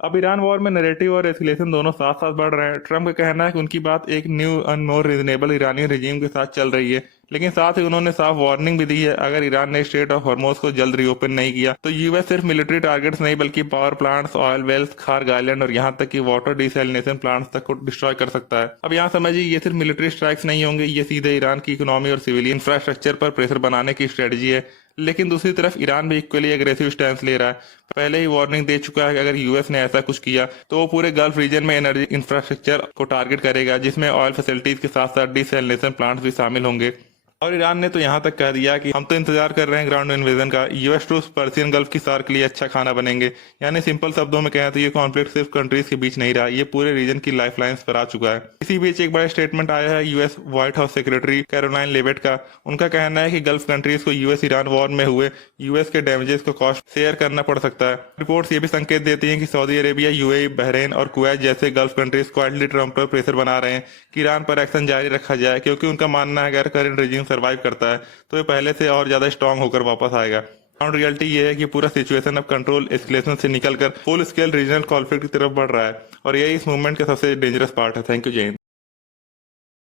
अब Iran war में narrative और एस्केलेशन दोनों साथ साथ बढ़ रहे हैं। ट्रम्प का कहना है कि उनकी बात एक new and more reasonable Iranian regime के साथ चल रही है, लेकिन साथ ही उन्होंने साफ वार्निंग भी दी है, अगर ईरान ने स्ट्रेट ऑफ हॉर्मोज को जल्द रीओपन नहीं किया तो यूएस सिर्फ मिलिट्री टारगेट्स नहीं बल्कि power plants, oil wells, Kharg island और यहाँ तक कि वाटर डिसैलिनेशन प्लांट्स तक को डिस्ट्रॉय कर सकता है। अब यहाँ समझिए, ये सिर्फ मिलिट्री स्ट्राइक्स नहीं होंगे, ये सीधे ईरान की इकोनॉमी और सिविलियन इंफ्रास्ट्रक्चर पर प्रेशर बनाने की स्ट्रेटजी है। लेकिन दूसरी तरफ ईरान भी इक्वली एग्रेसिव स्टैंड ले रहा है। पहले ही वार्निंग दे चुका है कि अगर यूएस ने ऐसा कुछ किया तो वो पूरे गल्फ रीजन में एनर्जी इंफ्रास्ट्रक्चर को टारगेट करेगा, जिसमें ऑयल फैसिलिटीज के साथ साथ डिसैलिनेशन प्लांट्स भी शामिल होंगे। और ईरान ने तो यहाँ तक कह दिया कि हम तो इंतजार कर रहे हैं ग्राउंड इन्वेजन का, यूएस टू पर्सियन गल्फ की सार्क के लिए अच्छा खाना बनेंगे। यानी सिंपल शब्दों में कहें तो ये कॉन्फ्लिक्ट सिर्फ कंट्रीज के बीच नहीं रहा, ये पूरे रीजन की लाइफलाइंस पर आ चुका है। इसी बीच एक बड़ा स्टेटमेंट आया है US White House secretary Karoline Leavitt का। उनका कहना है कि गल्फ कंट्रीज को यूएस ईरान वॉर में हुए यूएस के डैमेजेस को कॉस्ट शेयर करना पड़ सकता है। रिपोर्ट्स ये भी संकेत देती हैं कि सऊदी अरेबिया, यूएई, बहरीन और कुवैत जैसे गल्फ कंट्रीज क्वाइटली ट्रम्प पर प्रेशर बना रहे हैं कि ईरान पर एक्शन जारी रखा जाए, क्योंकि उनका मानना है अगर करंट रेजिम सर्वाइव करता है तो ये पहले से और ज्यादा स्ट्रांग होकर वापस आएगा। ग्राउंड रियलिटी ये है कि पूरा सिचुएशन अब कंट्रोल एस्केलेशन से निकलकर फुल स्केल रीजनल कॉन्फ्लिक्ट की तरफ बढ़ रहा है, और यही इस मूवमेंट का सबसे डेंजरस पार्ट है। थैंक यू जय हिंद।